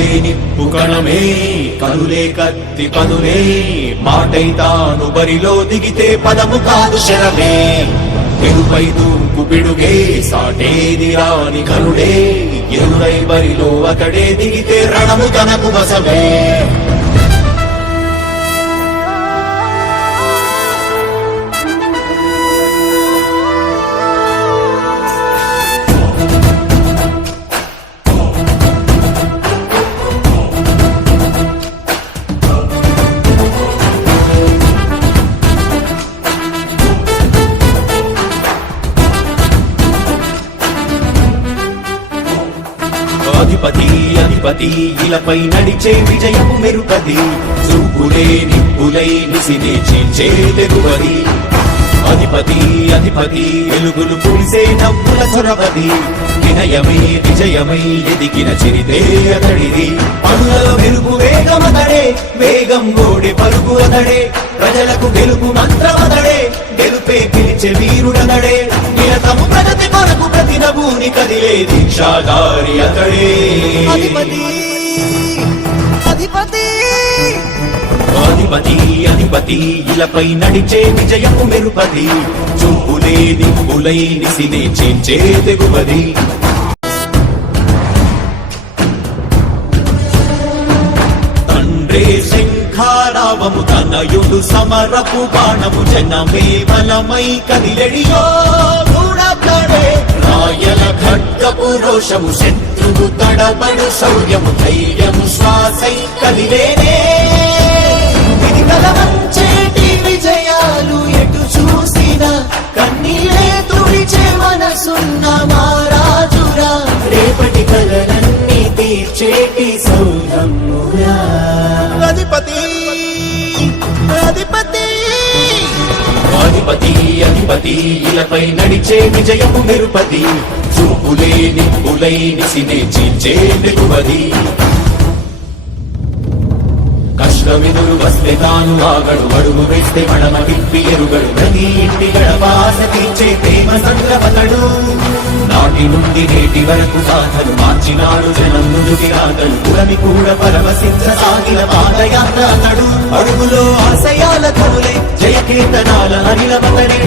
పలుకులే నిప్పు కణమే కనులే కత్తి పదులే మాటై తాను బరిలో దిగితే పదము కాదు శరమే ఎరుపై దూకు పిడుగే సాటేది రాని కనుడే ఎరురై బరిలో అతడే దిగితే రణము తనకు వశమే అధిపతి అధిపతి ఇలపై నడిచే విజయము మెరుపది చూపులే నిప్పులై నిసిని చీల్చే తెగువది అధిపతి అధిపతి వెలుగులు పులిసే నవ్వుల చొరవది వినయమై విజయమై ఎదిగిన చిరితే అతడిది పనులలో వెలుగు వేగమతడే వేగం గోడి పరుగు అతడే ప్రజలకు గెలుపు మంత్రమతడే గెలుపే పిలిచే వీరుడతడే నిరతము ప్రగతి కొరకు ప్రతి నభూని కదిలే దీక్షాధారి అతడే అధిపతి అధిపతి అధిపతి అధిపతి ఇలపై నడిచే విజయము మెరుపది చూపులే దిక్కులై నిసినే చీల్చే తెగువది తండ్రే శంఖారావము తనయుడు సమరపు బాణము జనమే బలమై కదిలెడియో గూఢాడే రాయల ఖడ్గపు రోషము శత్రువు తడబడు శౌర్యము ధైర్యము శ్వాసై కదిలేనే ఇది కలవంచేటి విజయాలు ఎటు చూసినా కన్నీళ్ళే తుడిచే మనసున్న మారాజురా రేపటి కలలన్నీ తీర్చేటి సౌరమ్మురా అధిపతి అధిపతి అధిపతి అధిపతి ఇలపై నడిచే విజయము మెరుపది చూపులే నిప్పులై నిసినే చీల్చే తెగువది కష్టమిదురు వస్తే తాను ఆగడు అడుగు వేస్తే మడమ విప్పి ఎరుగడు ప్రతి ఇంటి గడపాస తీర్చే ప్రేమ సంద్రపతడు నాటి నుండి నేటి వరకు బాధలు మార్చినాడు జనం నుదుటి రాగలు పురమి కూడా పరవశించసాగిన పాదయాత్ర అతడు అడుగులో ఆశయాల కనులే జయకీర్తనాల అనిలమతడే